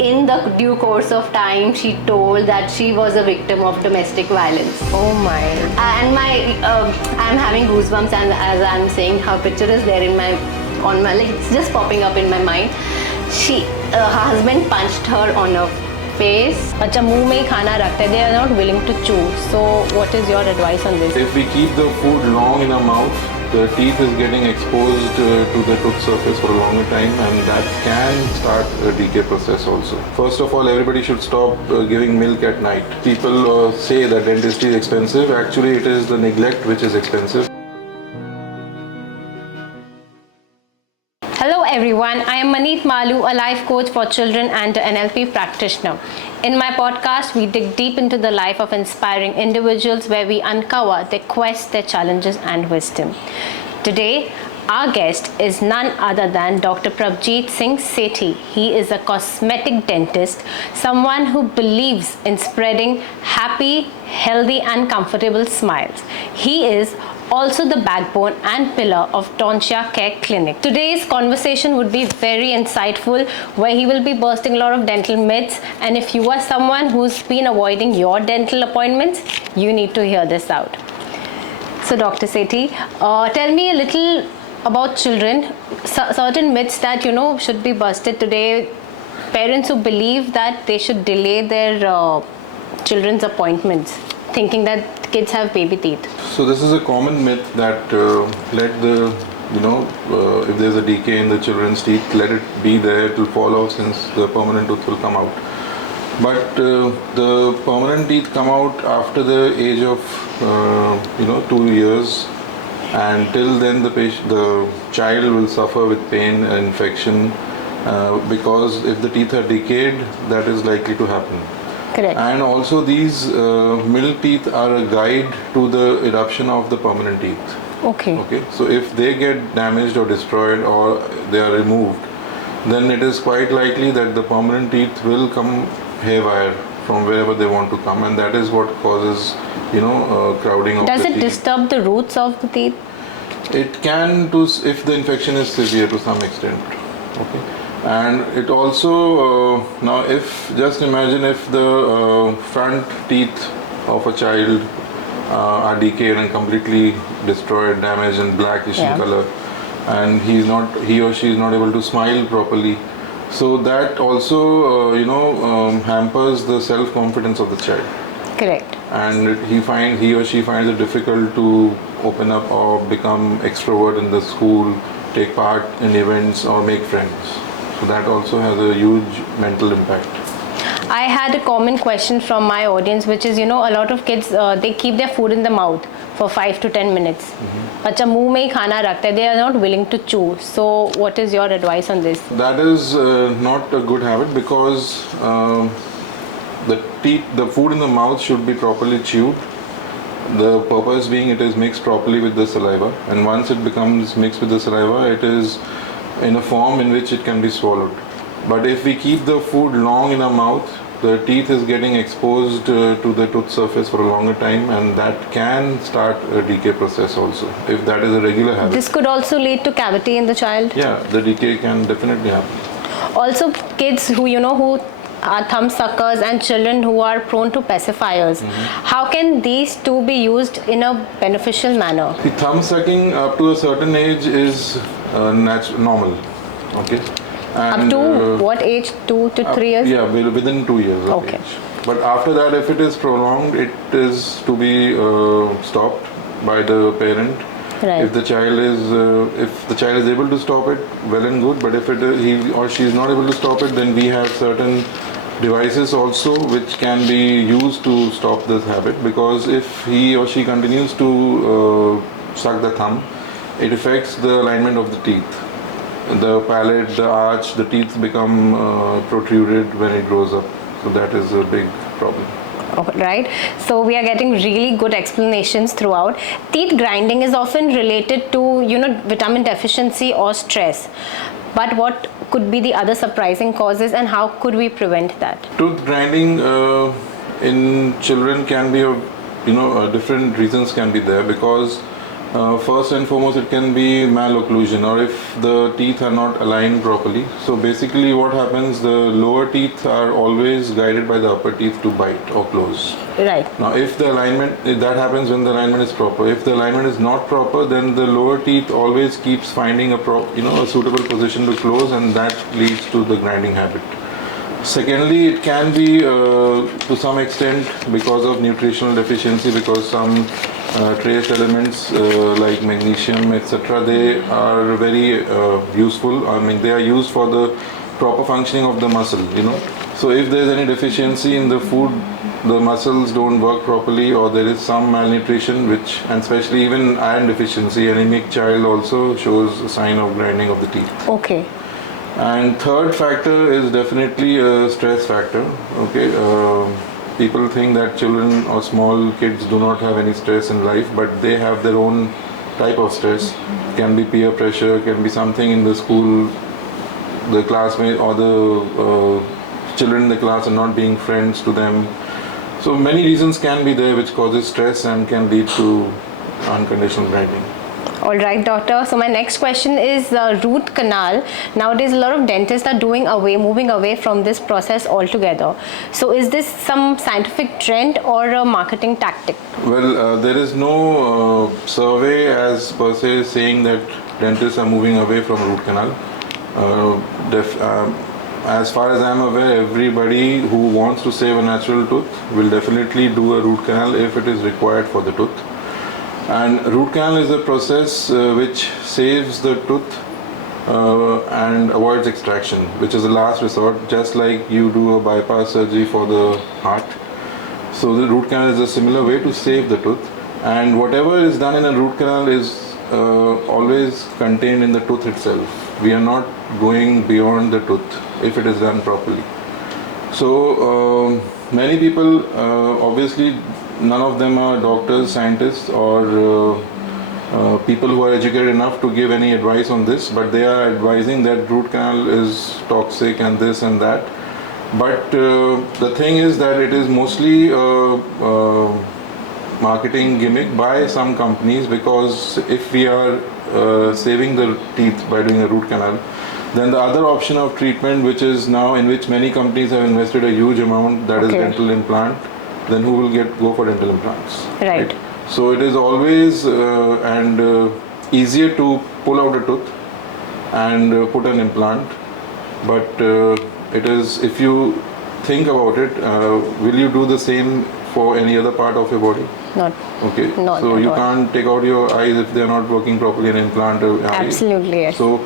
in the due course of time, she told that she was a victim of domestic violence. Oh my. And I'm having goosebumps, and as I'm saying, her picture is there like it's just popping up in my mind. Her husband punched her on her face. अच्छा मुंह में ही खाना रखते हैं. They are not willing to chew. So what is your advice on this? If we keep the food long in our mouth, the teeth is getting exposed to the tooth surface for a longer time, and that can start a decay process also. First of all, everybody should stop giving milk at night. People say that dentistry is expensive. Actually, it is the neglect which is expensive. Hello everyone, I am Maneet Maloo, a life coach for children and an NLP practitioner. In my podcast, we dig deep into the life of inspiring individuals where we uncover their quests, their challenges and wisdom. Today, our guest is none other than Dr. Prabhjeet Singh Sethi. He is a cosmetic dentist, someone who believes in spreading happy, healthy and comfortable smiles. He is also the backbone and pillar of Dontia Clinic. Today's conversation would be very insightful, where he will be bursting a lot of dental myths, and if you are someone who's been avoiding your dental appointments, you need to hear this out. So Dr. Sethi, tell me a little about children, certain myths that should be busted today. Parents who believe that they should delay their children's appointments, thinking that kids have baby teeth. So this is a common myth that if there's a decay in the children's teeth, let it be there, it will fall off since the permanent tooth will come out. But the permanent teeth come out after the age of 2 years, and till then the child will suffer with pain and infection because if the teeth are decayed, that is likely to happen. Correct. And also these middle teeth are a guide to the eruption of the permanent teeth. Okay. So if they get damaged or destroyed or they are removed, then it is quite likely that the permanent teeth will come haywire from wherever they want to come, and that is what causes crowding of the teeth. Does it disturb the roots of the teeth? It can, if the infection is severe to some extent. Okay. And it also, now just imagine if the front teeth of a child are decayed and completely destroyed, damaged and blackish in color, and he or she is not able to smile properly. So that also, hampers the self-confidence of the child. Correct. And he or she finds it difficult to open up or become extrovert in the school, take part in events or make friends. So that also has a huge mental impact. I had a common question from my audience, which is, a lot of kids, they keep their food in the mouth for 5 to 10 minutes. अच्छा मुंह में ही खाना रखते हैं. They are not willing to chew. So what is your advice on this? That is not a good habit, because the food in the mouth should be properly chewed. The purpose being it is mixed properly with the saliva, and once it becomes mixed with the saliva, it is in a form in which it can be swallowed. But if we keep the food long in our mouth, the teeth is getting exposed to the tooth surface for a longer time, and that can start a decay process also, if that is a regular habit. This could also lead to cavity in the child? Yeah, the decay can definitely happen. Also, kids who are thumb suckers and children who are prone to pacifiers, how can these two be used in a beneficial manner? The thumb sucking up to a certain age is normal. Okay. And, up to what age? 2 to 3 years? Yeah, within 2 years of age. But after that, if it is prolonged, it is to be stopped by the parent. Right. If the child is able to stop it, well and good. But if he or she is not able to stop it, then we have certain devices also which can be used to stop this habit. Because if he or she continues to suck the thumb, it affects the alignment of the teeth. The palate, the arch, the teeth become protruded when it grows up. So that is a big problem. Right. So we are getting really good explanations throughout. Teeth grinding is often related to, vitamin deficiency or stress. But what could be the other surprising causes, and how could we prevent that? Tooth grinding in children can be different reasons can be there, because First and foremost, it can be malocclusion, or if the teeth are not aligned properly. So basically what happens, the lower teeth are always guided by the upper teeth to bite or close. Right. Now if the alignment, that happens when the alignment is proper. If the alignment is not proper, then the lower teeth always keeps finding a suitable position to close, and that leads to the grinding habit. Secondly, it can be to some extent because of nutritional deficiency, because some trace elements like magnesium, etc., they are very useful. I mean, they are used for the proper functioning of the muscle, So if there is any deficiency in the food, the muscles don't work properly, or there is some malnutrition, and especially even iron deficiency, anemic child also shows a sign of grinding of the teeth. Okay. And third factor is definitely a stress factor. Okay, people think that children or small kids do not have any stress in life, but they have their own type of stress. It can be peer pressure, can be something in the school, the classmate or the children in the class are not being friends to them. So many reasons can be there which causes stress and can lead to unconditional grinding. All right, doctor. So my next question is root canal. Nowadays, a lot of dentists are moving away from this process altogether. So is this some scientific trend or a marketing tactic? Well, there is no survey as per se saying that dentists are moving away from root canal. As far as I am aware, everybody who wants to save a natural tooth will definitely do a root canal if it is required for the tooth. And root canal is a process which saves the tooth and avoids extraction, which is the last resort, just like you do a bypass surgery for the heart. So the root canal is a similar way to save the tooth, and whatever is done in a root canal is always contained in the tooth itself. We are not going beyond the tooth if it is done properly. So many people, obviously none of them are doctors, scientists, or people who are educated enough to give any advice on this, but they are advising that root canal is toxic and this and that. But the thing is that it is mostly a marketing gimmick by some companies, because if we are saving the teeth by doing a root canal, then the other option of treatment, which is now in which many companies have invested a huge amount, that is dental implant, then who will go for dental implants? Right. So it is always easier to pull out a tooth and put an implant, but it is, if you think about it, will you do the same for any other part of your body? Not. Okay. Not so at you all. can't take out your eyes if they are not working properly and implant an eye. Absolutely, yes. So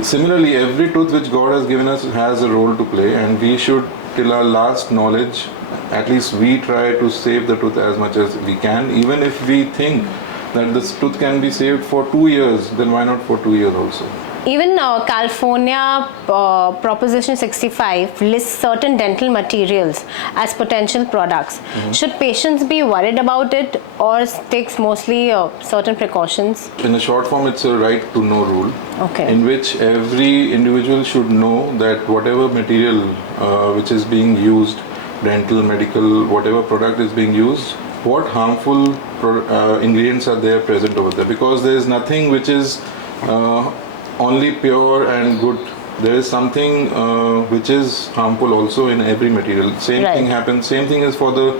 similarly, every tooth which God has given us has a role to play, and we should, till our last knowledge, at least we try to save the tooth as much as we can. Even if we think that this tooth can be saved for 2 years, then why not for 2 years also? Even California Proposition 65 lists certain dental materials as potential products. Should patients be worried about it, or takes mostly certain precautions? In a short form, it's a right to know rule, Okay. in which every individual should know that whatever material which is being used, dental, medical, whatever product is being used, what harmful ingredients are there present over there, because there is nothing which is only pure and good. There is something which is harmful also in every material. Same Right. thing happens. Same thing is for the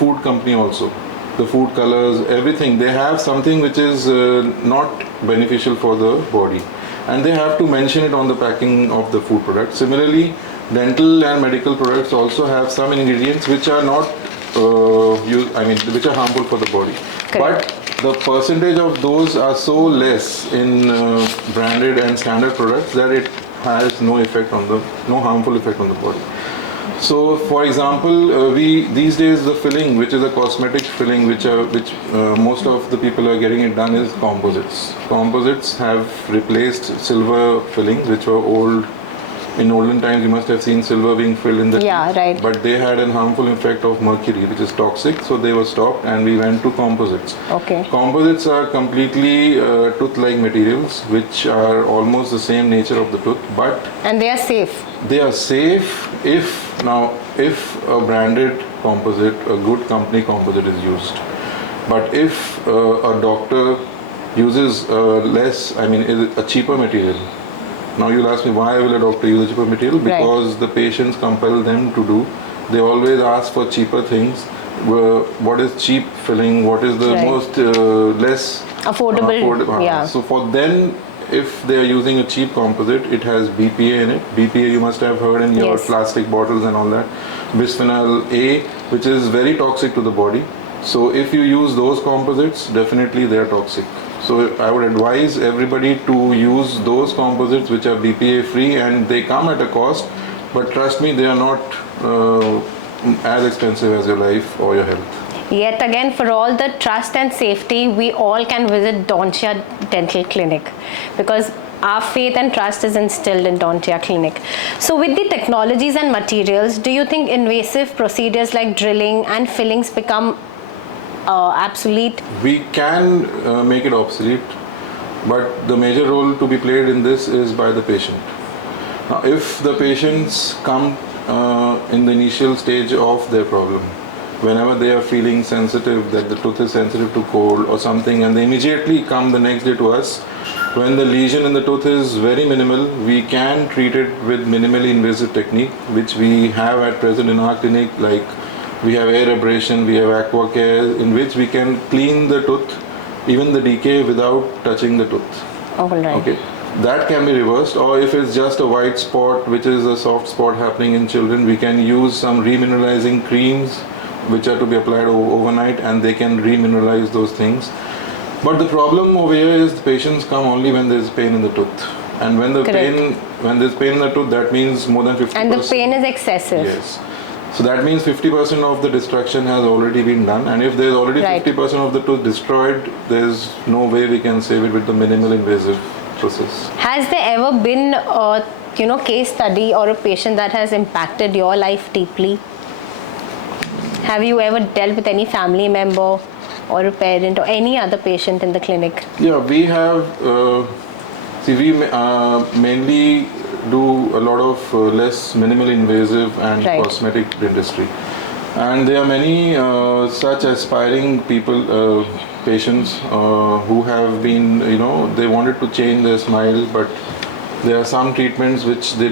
food company also. The food colors, everything, they have something which is not beneficial for the body, and they have to mention it on the packing of the food product. Similarly, dental and medical products also have some ingredients which are not which are harmful for the body. Correct. But the percentage of those are so less in branded and standard products that it has no harmful effect on the body. So, for example, these days the filling, which is a cosmetic filling, which most of the people are getting it done, is composites. Composites have replaced silver fillings, which were old. In olden times, you must have seen silver being filled in the Yeah, teeth. right. But they had a harmful effect of mercury, which is toxic, so they were stopped, and we went to composites. Okay. Composites are completely tooth-like materials, which are almost the same nature of the tooth, but And they are safe. they are safe if a branded composite, a good company composite is used. But if a doctor uses a cheaper material. Now you'll ask me, why will a doctor use a cheaper material? Because the patients compel them to do. They always ask for cheaper things. What is cheap filling? What is the most less affordable? Yeah. So for them, if they are using a cheap composite, it has BPA in it. BPA you must have heard in your plastic bottles and all that. Bisphenol A, which is very toxic to the body. So if you use those composites, definitely they are toxic. So I would advise everybody to use those composites which are BPA free, and they come at a cost, but trust me, they are not as expensive as your life or your health. Yet again, for all the trust and safety, we all can visit Dontia Dental Clinic, because our faith and trust is instilled in Dontia Clinic. So with the technologies and materials, do you think invasive procedures like drilling and fillings become obsolete? We can make it obsolete, but the major role to be played in this is by the patient. Now, if the patients come in the initial stage of their problem, whenever they are feeling sensitive, that the tooth is sensitive to cold or something, and they immediately come the next day to us, when the lesion in the tooth is very minimal, we can treat it with minimally invasive technique, which we have at present in our clinic. Like, we have air abrasion, we have aqua care, in which we can clean the tooth, even the decay, without touching the tooth. Okay, that can be reversed. Or if it's just a white spot, which is a soft spot happening in children, we can use some remineralizing creams which are to be applied overnight, and they can remineralize those things. But the problem over here is the patients come only when there's pain in the tooth, and when there's pain in the tooth, that means more than 50%. And the pain is excessive. Yes. So that means 50% of the destruction has already been done, and if there's already 50% of the tooth destroyed, there's no way we can save it with the minimal invasive process. Has there ever been a case study or a patient that has impacted your life deeply? Have you ever dealt with any family member or a parent or any other patient in the clinic? Yeah, we have. We mainly do a lot of less minimal invasive and cosmetic dentistry, and there are many such aspiring people, patients who have been, they wanted to change their smile, but there are some treatments which they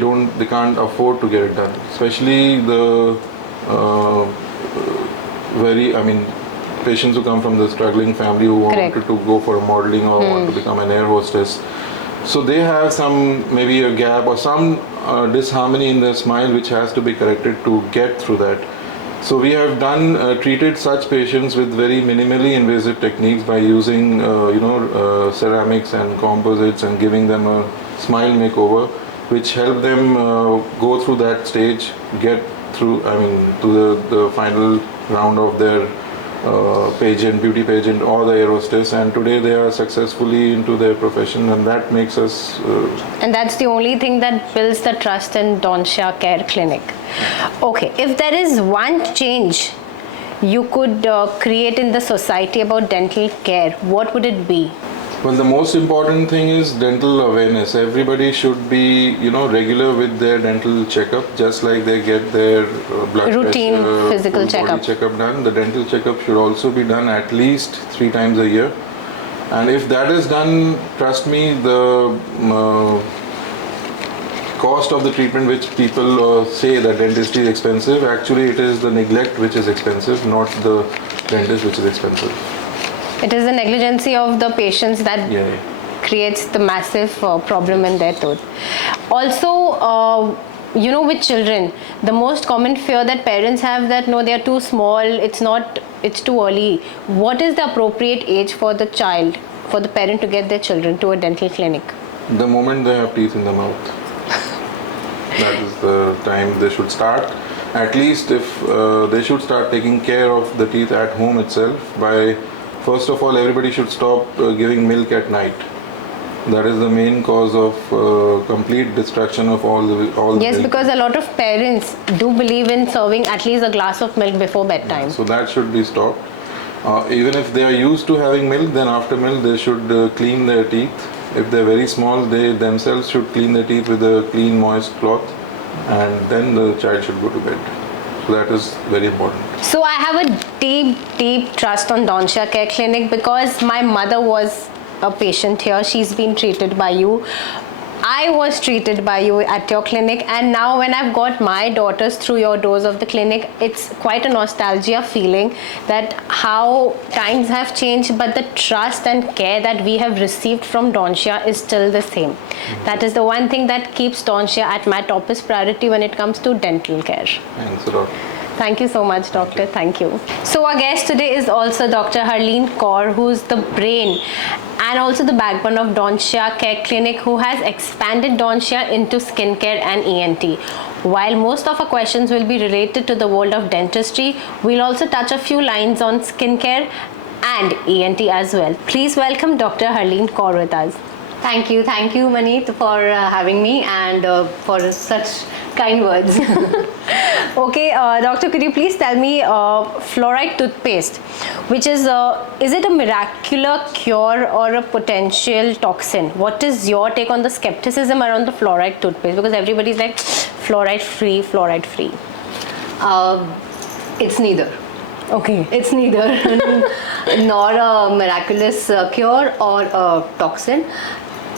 can't afford to get it done, especially the patients who come from the struggling family who wanted to go for modeling or want to become an air hostess. So they have maybe a gap or some disharmony in their smile which has to be corrected to get through that. So we have treated such patients with very minimally invasive techniques by using ceramics and composites and giving them a smile makeover, which help them go through that stage, get through to the final round of their beauty pageant or the air hostess, and today they are successfully into their profession, and that makes us and that's the only thing that builds the trust in Dontia Care Clinic. Okay, if there is one change you could create in the society about dental care, what would it be? Well, the most important thing is dental awareness. Everybody should be, regular with their dental checkup, just like they get their blood routine pressure, physical checkup done. The dental checkup should also be done at least 3 times a year. And if that is done, trust me, the cost of the treatment, which people say that dentistry is expensive, actually it is the neglect which is expensive, not the dentist which is expensive. It is the negligency of the patients that creates the massive problem in their tooth. Also, with children, the most common fear that parents have that no, they are too small, it's too early. What is the appropriate age for the child, for the parent to get their children to a dental clinic? The moment they have teeth in the mouth. That is the time they should start. At least if they should start taking care of the teeth at home itself by, first of all, everybody should stop giving milk at night. That is the main cause of complete destruction of all the Yes, milk. because a lot of parents do believe in serving at least a glass of milk before bedtime. So that should be stopped. Even if they are used to having milk, then after milk they should clean their teeth. If they are very small, they themselves should clean their teeth with a clean, moist cloth, and then the child should go to bed. So that is very important. So I have a deep trust on Dontia Care Clinic because my mother was a patient here. She's been treated by you. I was treated by you at your clinic, and now when I've got my daughters through your doors of the clinic, it's quite a nostalgia feeling that how times have changed, but the trust and care that we have received from Dontia is still the same. That is the one thing that keeps Dontia at my topest priority when it comes to dental care. Thanks a lot. Thank you so much, Doctor. Thank you. So our guest today is also Dr. Harleen Kaur, who's the brain and also the backbone of Dontia Care Clinic, who has expanded Dontia into skincare and ENT. While most of our questions will be related to the world of dentistry, we'll also touch a few lines on skincare and ENT as well. Please welcome Dr. Harleen Kaur with us. Thank you, Maneet, for having me and for such kind words. Okay, doctor, could you please tell me fluoride toothpaste, which is it a miraculous cure or a potential toxin? What is your take on the skepticism around the fluoride toothpaste? Because everybody's like fluoride free. It's neither. Okay. It's neither nor a miraculous cure or a toxin.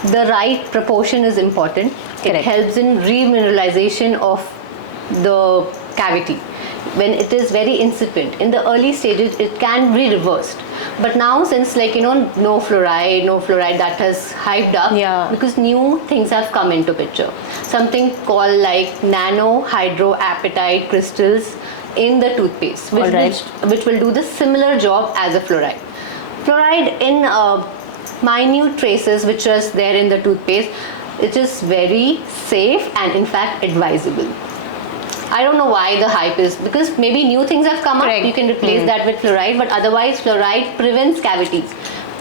The right proportion is important. It helps in remineralization of the cavity. When it is very incipient, in the early stages, it can be reversed. But now, since no fluoride, that has hyped up because new things have come into picture. Something called like nano hydroapatite crystals in the toothpaste, which will do the similar job as a fluoride. Fluoride in minute traces which is there in the toothpaste, it is very safe and in fact advisable. I don't know why the hype is, because maybe new things have come up, you can replace that with fluoride, but otherwise fluoride prevents cavities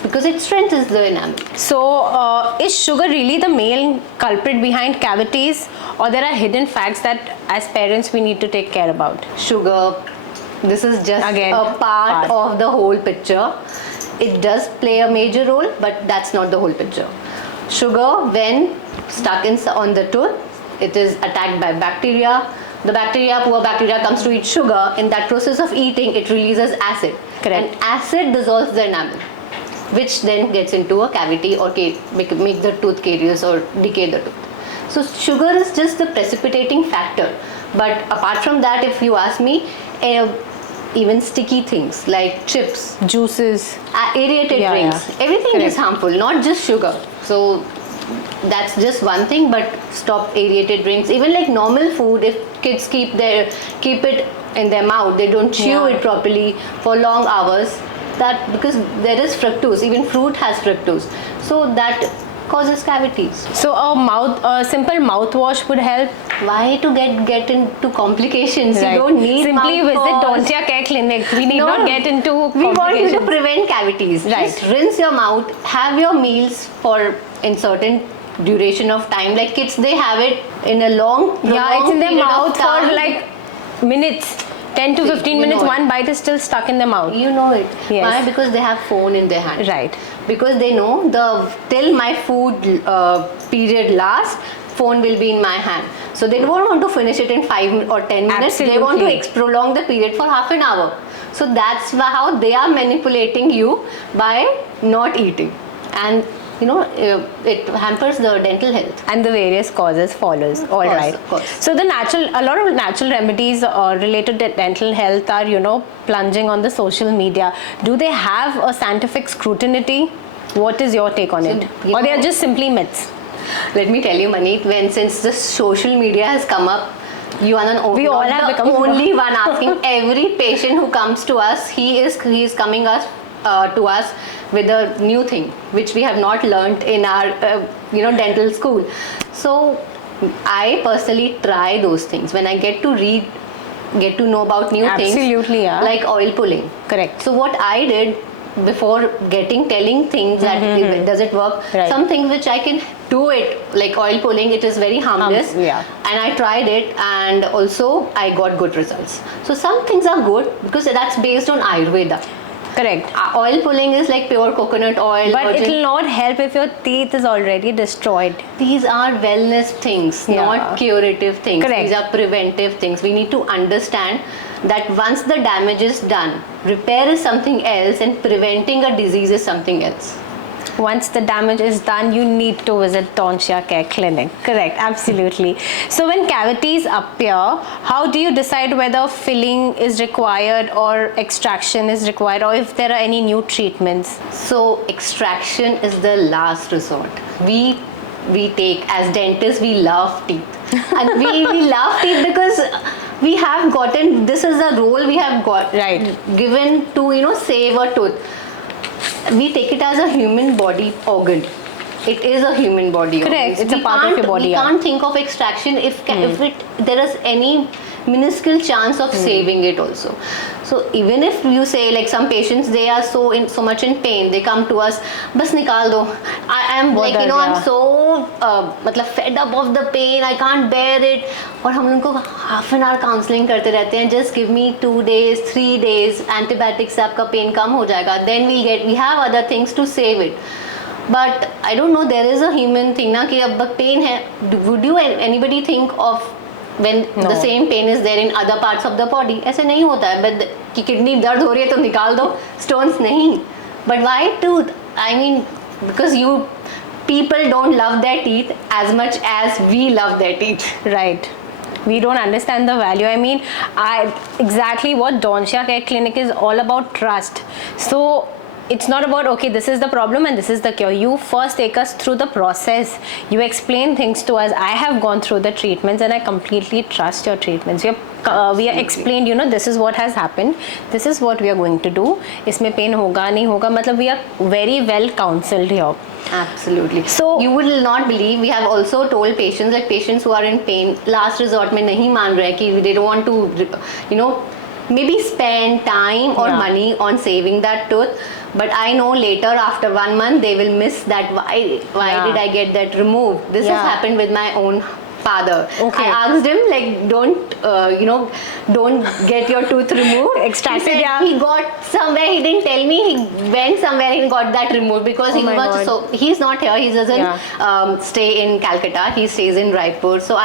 because it strengthens the enamel. So is sugar really the main culprit behind cavities, or there are hidden facts that as parents we need to take care about? Sugar, this is just again a part of the whole picture. It does play a major role, but that's not the whole picture. Sugar, when stuck on the tooth, it is attacked by bacteria. The poor bacteria comes to eat sugar. In that process of eating, it releases acid. Correct. And acid dissolves the enamel, which then gets into a cavity or make the tooth carious or decay the tooth. So sugar is just the precipitating factor. But apart from that, if you ask me, even sticky things like chips, juices, aerated drinks, everything is harmful, not just sugar. So that's just one thing, but stop aerated drinks. Even like normal food, if kids keep it in their mouth, they don't chew it properly for long hours, that because there is fructose, even fruit has fructose, so that causes cavities. So a simple mouthwash would help. Why to get into complications? You don't need simply visit Dontia Care Clinic. We need not get into complications. We want you to prevent cavities. Just rinse your mouth, have your meals in certain duration of time. Like kids, they have it in a long it's in their mouth for like minutes. 10 to 15 minutes, one bite is still stuck in their mouth. You know it. Yes. Why? Because they have phone in their hand. Right. Because they know till my food period lasts, phone will be in my hand. So they don't want to finish it in 5 or 10 minutes. Absolutely. They want to prolong the period for half an hour. So that's how they are manipulating you by not eating. And it hampers the dental health. And the various causes follows. All right. Of course. So a lot of natural remedies related to dental health are, plunging on the social media. Do they have a scientific scrutiny? What is your take on it? Or they are just simply myths? Let me tell you, Maneet, since the social media has come up, you are the only one asking. Every patient who comes to us, he is coming to us with a new thing which we have not learnt in our dental school. So I personally try those things when I get to know about new things. Absolutely, yeah. Like oil pulling. Correct. So what I did before telling things that does it work, some things which I can do it, like oil pulling, it is very harmless, and I tried it and also I got good results. So some things are good because that's based on Ayurveda. Correct. Oil pulling is like pure coconut oil. But it virgin. will not help if your teeth is already destroyed. These are wellness things, Yeah. not curative things. Correct. These are preventive things. We need to understand that once the damage is done, repair is something else and preventing a disease is something else. Once the damage is done, you need to visit Dontia Clinic. Correct, absolutely. So when cavities appear, how do you decide whether filling is required or extraction is required, or if there are any new treatments? So extraction is the last resort. We take, as dentists, we love teeth. And we love teeth because we have gotten, this is a role we have got given to, save a tooth. We take it as a human body organ. It is a human body organ. Correct. It's a part of your body. We can't think of extraction if there is any minuscule chance of saving it also. So even if you say, like, some patients, they are so much in pain, they come to us, bas nikal do. I am like, I'm so fed up of the pain, I can't bear it. और हम उनको half an hour counseling करते रहते हैं, just give me 2 days, 3 days, antibiotics से आपका pain कम हो जाएगा. Then we have other things to save it. But I don't know, there is a human thing ना कि अब pain है. Would you anybody think of when the same pain is there in other parts of the body? ऐसे नहीं होता है. But कि kidney दर्द हो रही है तो निकाल दो, stones नहीं. But why tooth? I mean, because people don't love their teeth as much as we love their teeth. Right. We don't understand the value. I mean, exactly what Dontia Clinic is all about, trust. So it's not about, okay, this is the problem and this is the cure. You first take us through the process. You explain things to us. I have gone through the treatments and I completely trust your treatments. We are explained, this is what has happened. This is what we are going to do. इसमें pain होगा नहीं होगा. मतलब we are very well counseled here. Absolutely. So you will not believe, we have also told patients, like patients who are in pain, last resort में नहीं मान रहे कि they don't want to, maybe spend time or money on saving that tooth. But I know later, after 1 month, they will miss that. Why did I get that removed? This has happened with my own father. Okay. I asked him, like, don't get your tooth removed. Extracted, He said he got somewhere, he didn't tell me, he went somewhere and got that removed because he's not here, he doesn't stay in Calcutta, he stays in Raipur. So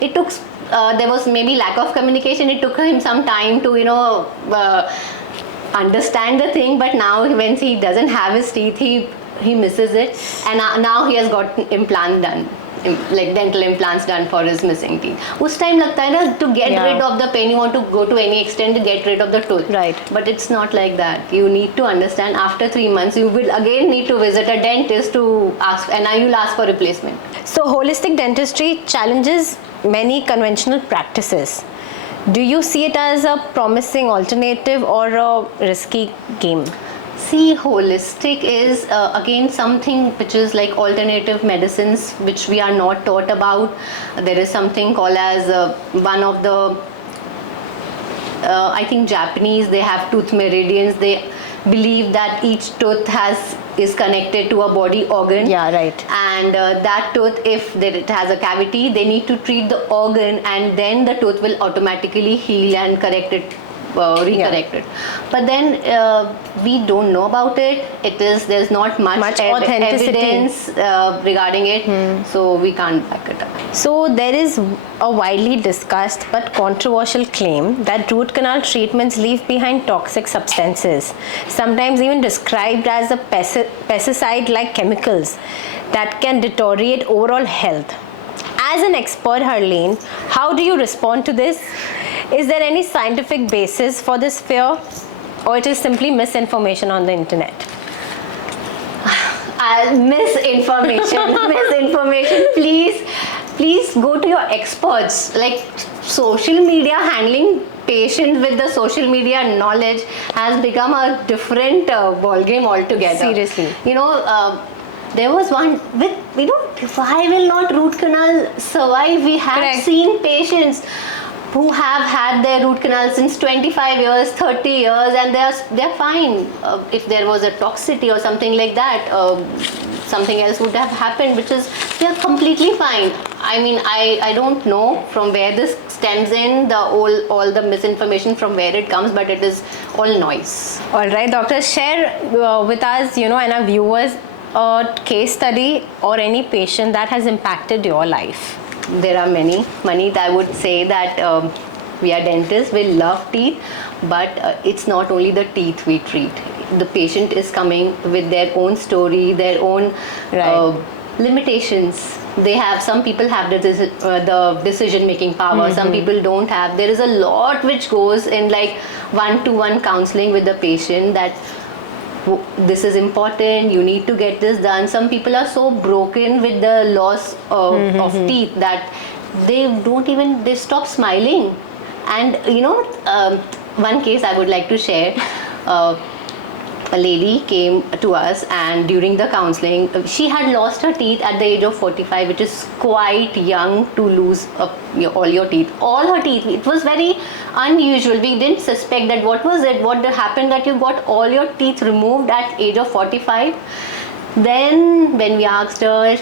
it took, there was maybe lack of communication, it took him some time to, understand the thing, but now when he doesn't have his teeth, he misses it, and now he has got implant done, like dental implants done for his missing teeth. Us time लगता है ना, to get rid of the pain, you want to go to any extent to get rid of the tooth. Right. But it's not like that. You need to understand, after 3 months, you will again need to visit a dentist to ask, and now you'll ask for replacement. So holistic dentistry challenges many conventional practices. Do you see it as a promising alternative or a risky game? See, holistic is again something which is like alternative medicines, which we are not taught about. There is something called as one of the, I think Japanese, they have tooth meridians. They believe that each tooth is connected to a body organ. Yeah, right. And that tooth, if it has a cavity, they need to treat the organ, and then the tooth will automatically heal and recorrect it. But then we don't know about it. There's not much evidence regarding it, so we can't back it up. So there is a widely discussed but controversial claim that root canal treatments leave behind toxic substances, sometimes even described as a pesticide-like chemicals that can deteriorate overall health. As an expert, Harleen, how do you respond to this? Is there any scientific basis for this fear, or it is simply misinformation on the internet? Misinformation. Please go to your experts. Like, social media, handling patients with the social media knowledge has become a different ball game altogether. Seriously. There was one with, why will not root canal survive? We have seen patients who have had their root canal since 25 years, 30 years, and they're fine. If there was a toxicity or something like that, something else would have happened, which is, they're completely fine. I mean, I don't know from where this stems in, all the misinformation from where it comes, but it is all noise. All right, doctor, share with us, and our viewers, a case study or any patient that has impacted your life. There are many. Maneet, I would say that we are dentists, we love teeth, but it's not only the teeth we treat. The patient is coming with their own story, their own limitations. Some people have the decision making power, some people don't have. There is a lot which goes in like one-to-one counseling with the patient, that this is important, you need to get this done. Some people are so broken with the loss of teeth that they stop smiling. And one case I would like to share. A lady came to us, and during the counseling, she had lost her teeth at the age of 45, which is quite young to lose all your teeth. All her teeth. It was very unusual. We didn't suspect that. What was it? What happened that you got all your teeth removed at age of 45? Then when we asked her,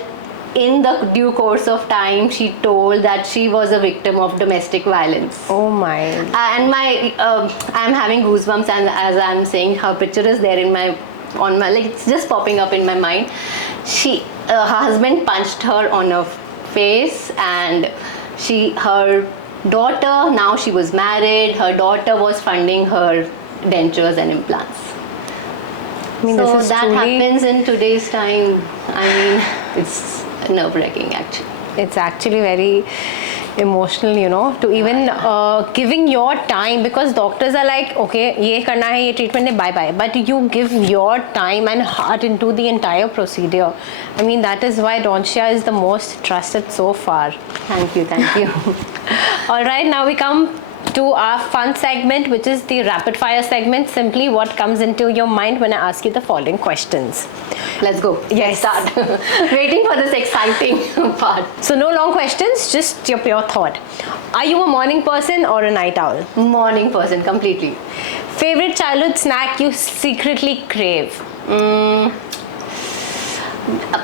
in the due course of time, she told that she was a victim of domestic violence. Oh my! And I'm having goosebumps, and as I'm saying, her picture is there it's just popping up in my mind. Her husband punched her on her face, and her daughter, now she was married, her daughter was funding her dentures and implants. I mean, so this is that truly happens in today's time. I mean, it's nerve-wracking actually. It's actually very emotional, to even giving your time, because doctors are like, okay, ye karna hai, ye treatment hai, bye-bye. But you give your time and heart into the entire procedure. I mean, that is why Dontia is the most trusted so far. Thank you. All right, now we come to our fun segment, which is the rapid fire segment. Simply what comes into your mind when I ask you the following questions. Let's go. Yes. Let's start. Waiting for this exciting part. So no long questions, just your pure thought. Are you a morning person or a night owl? Morning person, completely. Favorite childhood snack you secretly crave?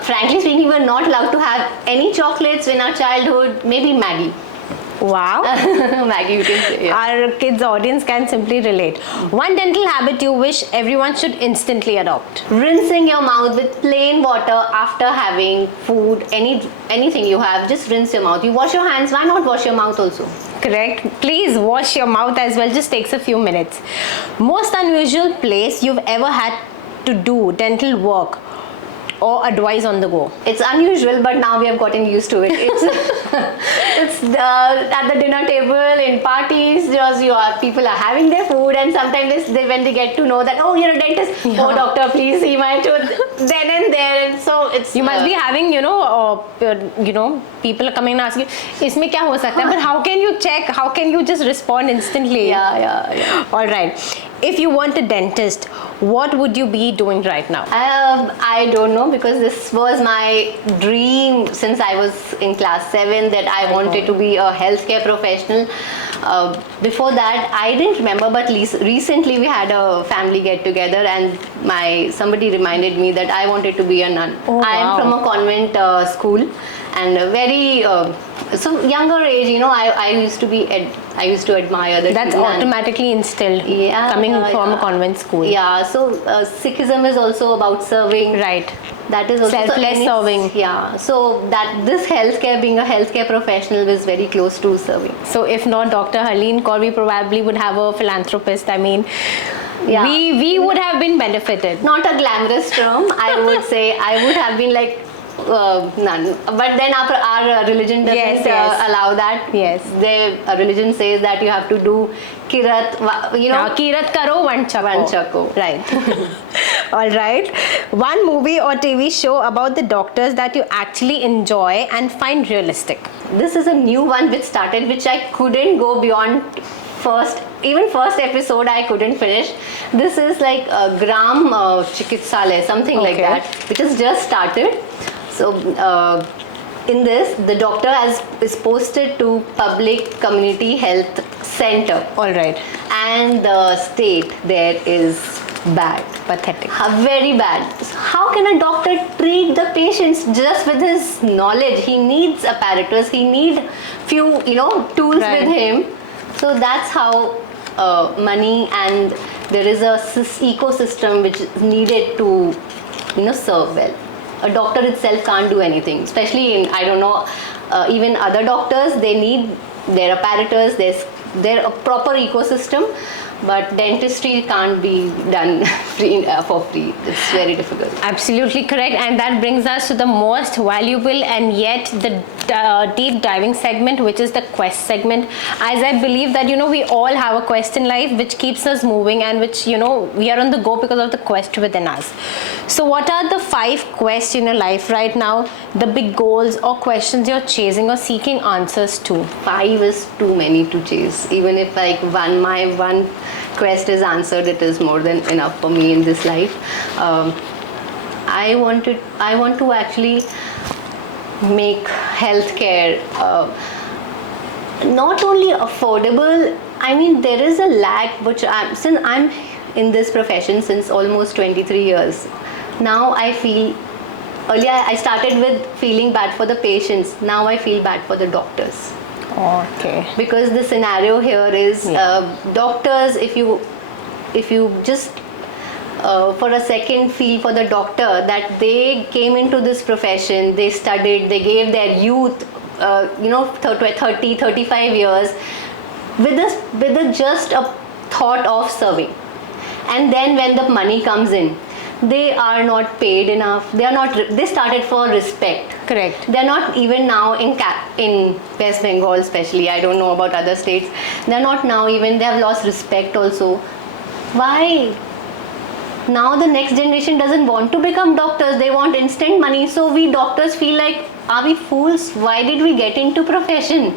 Frankly speaking, we were not allowed to have any chocolates in our childhood. Maybe Maggie. Wow. Maggie, you can say. Yeah. Our kids' audience can simply relate. One dental habit you wish everyone should instantly adopt? Rinsing your mouth with plain water after having food, anything you have, just rinse your mouth. You wash your hands, why not wash your mouth also? Correct. Please wash your mouth as well, just takes a few minutes. Most unusual place you've ever had to do dental work or advice on the go? It's unusual, but now we have gotten used to it. It's at the dinner table, in parties, people are having their food, and sometimes when they get to know that, oh, you're a dentist, oh, doctor, please see my tooth, then and there, and so it's... You must be having, people are coming and asking, isme kya ho sakta hai? But how can you check? How can you just respond instantly? Yeah. All right. If you weren't a dentist, what would you be doing right now? I don't know, because this was my dream since I was in class 7, that I wanted to be a healthcare professional. Before that, I didn't remember, but recently we had a family get together, and somebody reminded me that I wanted to be a nun. Oh, wow. I am from a convent school, and very so younger age, I used to admire the That's nuns. Automatically instilled, coming from a convent school. Yeah, so Sikhism is also about serving. Right. That is also Selfless serving. Yeah, so that this healthcare, being a healthcare professional, is very close to serving. So if not Dr. Harleen Kaur, we probably would have a philanthropist. I mean, yeah, we would have been benefited. Not a glamorous term, I would say. I would have been like none, but then our religion doesn't allow that. Yes, our religion says that you have to do kirat, kirat karo, one chako. Right. All right. One movie or TV show about the doctors that you actually enjoy and find realistic? This is a new one which started, which I couldn't go beyond first episode I couldn't finish. This is like Gram Chikitsalaya, something like that, which has just started. So in this, the doctor is posted to public community health center. All right. And the state there is bad. Pathetic. Very bad. How can a doctor treat the patients just with his knowledge? He needs apparatus. He needs few, tools Right. with him. So that's how money, and there is a ecosystem which is needed to, serve well. A doctor itself can't do anything, especially in, I don't know, even other doctors, they need their apparatus, their a proper ecosystem, but dentistry can't be done for free. It's very difficult. Absolutely correct, and that brings us to the most valuable and yet the deep diving segment, which is the quest segment. As I believe that we all have a quest in life which keeps us moving, and which we are on the go because of the quest within us. So what are the 5 quests in your life right now, the big goals or questions you're chasing or seeking answers to? 5 is too many to chase. Even if my one quest is answered, it is more than enough for me in this life. I want to actually make healthcare not only affordable. I mean, there is a lack which since I'm in this profession since almost 23 years. Now I feel, earlier I started with feeling bad for the patients. Now I feel bad for the doctors. Okay. Because the scenario here is doctors, if you just for a second feel for the doctor that they came into this profession, they studied, they gave their youth 30, 35 years with just a thought of serving, and then when the money comes in, they are not paid enough. They started for respect. Correct. They're not even now in West Bengal especially. I don't know about other states. They're not now even. They have lost respect also. Why? Now the next generation doesn't want to become doctors. They want instant money. So we doctors feel like, are we fools? Why did we get into profession?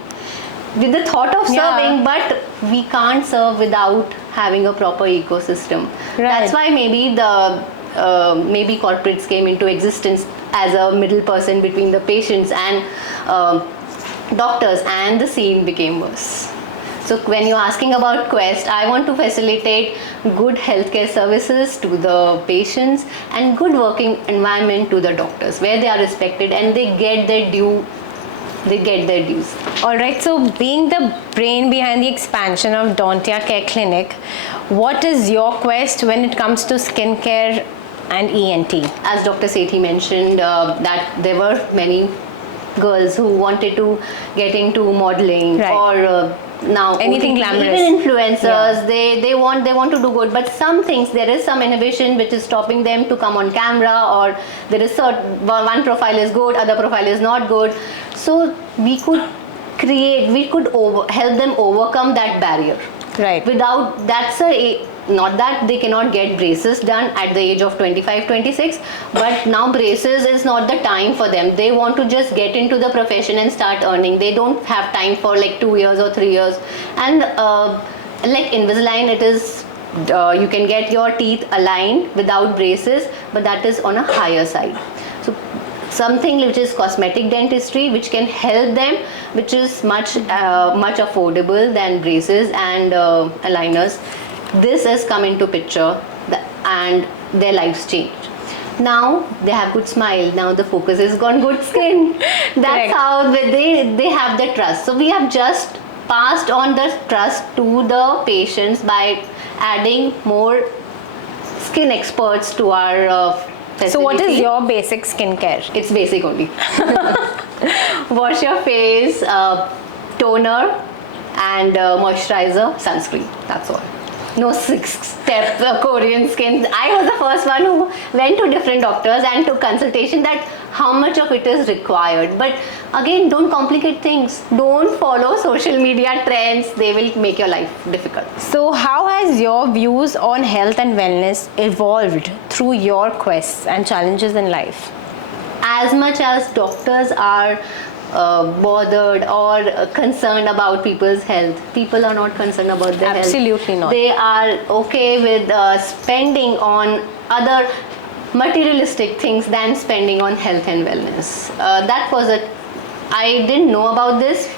With the thought of serving, but we can't serve without having a proper ecosystem. Right. That's why maybe maybe corporates came into existence as a middle person between the patients and doctors, and the scene became worse. So when you're asking about quest, I want to facilitate good healthcare services to the patients and good working environment to the doctors, where they are respected and they get their due. They get their dues. All right, so being the brain behind the expansion of Dontia Care Clinic, what is your quest when it comes to skincare and ENT? As Dr. Sethi mentioned, that there were many girls who wanted to get into modeling, right, or now anything OTT, glamorous. even influencers. They want to do good, but some things, there is some inhibition which is stopping them to come on camera, or there is one profile is good, other profile is not good. So we could help them overcome that barrier. Right. Without, not that they cannot get braces done at the age of 25, 26, but now braces is not the time for them. They want to just get into the profession and start earning. They don't have time for 2 years or 3 years. And like Invisalign, it is you can get your teeth aligned without braces, but that is on a higher side. So something which is cosmetic dentistry, which can help them, which is much affordable than braces and aligners. This has come into picture, and their lives changed. Now they have good smile. Now the focus is on good skin. That's Correct. how they have the trust. So we have just passed on the trust to the patients by adding more skin experts to our facility. So what is your basic skincare? It's basic only. Wash your face, toner, and moisturizer, sunscreen. That's all. No 6-step Korean skin. I was the first one who went to different doctors and took consultation that how much of it is required. But again, don't complicate things. Don't follow social media trends. They will make your life difficult. So how has your views on health and wellness evolved through your quests and challenges in life? As much as doctors are bothered or concerned about people's health, people are not concerned about their health. Absolutely not. They are okay with spending on other materialistic things than spending on health and wellness. I didn't know about this.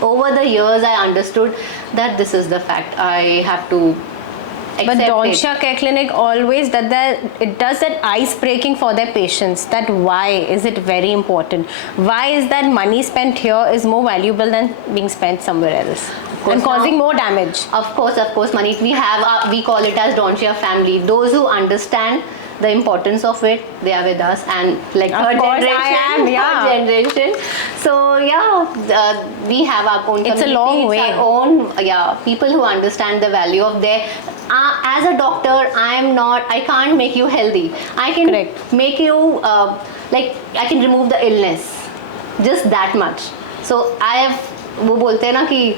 Over the years I understood that this is the fact. I have to But Dontia Care Clinic always does that ice breaking for their patients. That why is it very important? Why is that money spent here is more valuable than being spent somewhere else and causing more damage? Of course, Maneet. We call it as Dontia family. Those who understand the importance of it, they are with us, and like of course her generation. So we have our own community. It's a long way. Our own people who understand the value of their. As a doctor, I can't make you healthy. I can make you I can remove the illness, just that much. So वो बोलते हैं ना कि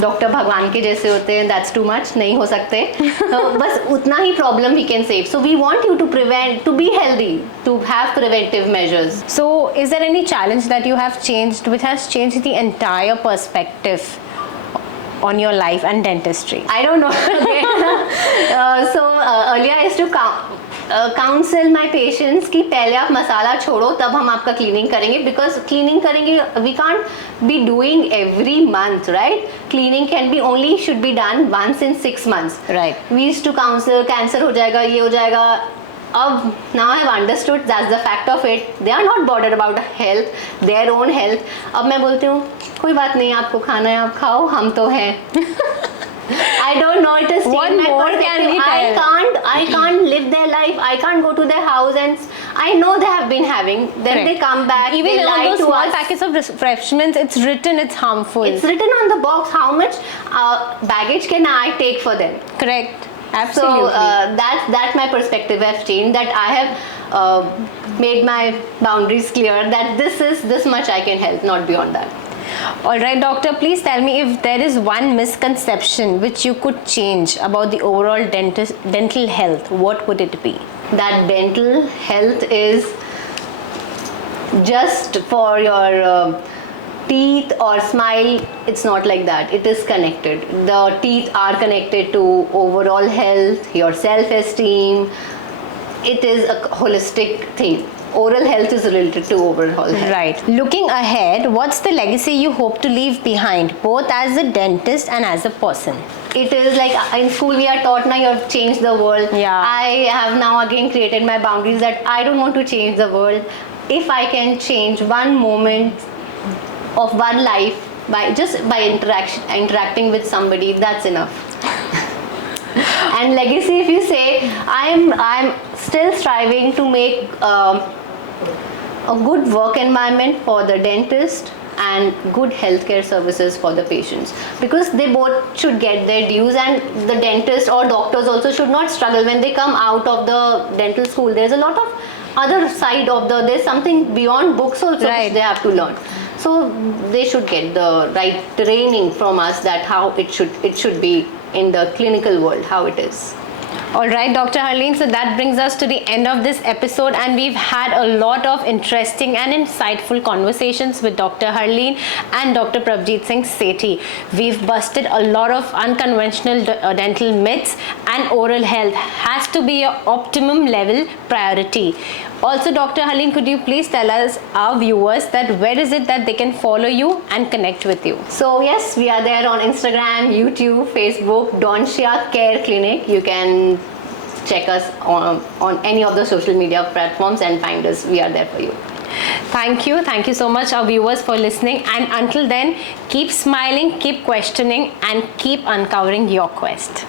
doctor भगवान के जैसे होते हैं, दैट्स टू मच, नहीं हो सकते. बस उतना ही problem we can save. So we want you to prevent, to be healthy, to have preventive measures. So is there any challenge that you have changed which has changed the entire perspective on your life and dentistry? I don't know. Earlier I used to counsel my patients कि पहले आप मसाला छोड़ो तब हम आपका cleaning करेंगे, because cleaning करेंगे we can't be doing every month, right? Cleaning should be done once in 6 months. Right. We used to counsel cancer हो जाएगा, ये हो जाएगा. Now I have understood that's the fact of it. They are not bothered about health, their own health. अब मैं बोलती हूँ कोई बात नहीं, आपको खाना है आप खाओ, हम तो हैं. I don't know, it is what more can we tell? I can't live their life. I can't go to their house, and I know they have been having. Then they come back. Even they on lie those to small us. packets of refreshments, it's written it's harmful. It's written on the box how much baggage can I take for them. Correct. Absolutely. So that's my perspective has changed. That I have made my boundaries clear. That this much I can help, not beyond that. All right, doctor, please tell me if there is one misconception which you could change about the overall dental health, what would it be? That dental health is just for your teeth or smile. It's not like that. It is connected. The teeth are connected to overall health, your self-esteem. It is a holistic thing. Oral health is related to overall health. Right. Looking ahead, what's the legacy you hope to leave behind, both as a dentist and as a person? It is like in school we are taught now you have changed the world. Yeah. I have now again created my boundaries that I don't want to change the world. If I can change one moment of one life by interacting with somebody, that's enough. And legacy, if you say, I'm still striving to make a good work environment for the dentist and good healthcare services for the patients, because they both should get their dues, and the dentist or doctors also should not struggle when they come out of the dental school. There's a lot of other side of there's something beyond books also which they have to learn. So they should get the right training from us, that how it should be in the clinical world, how it is. All right, Dr. Harleen, so that brings us to the end of this episode, and we've had a lot of interesting and insightful conversations with Dr. Harleen and Dr. Prabhjeet Singh Sethi. We've busted a lot of unconventional dental myths, and oral health has to be your optimum level priority. Also, Dr. Harleen, could you please tell us, our viewers, that where is it that they can follow you and connect with you? So yes, we are there on Instagram, YouTube, Facebook, Dontia Care Clinic. You can check us on any of the social media platforms and find us. We are there for you. Thank you so much, our viewers, for listening, and until then, keep smiling, keep questioning, and keep uncovering your quest.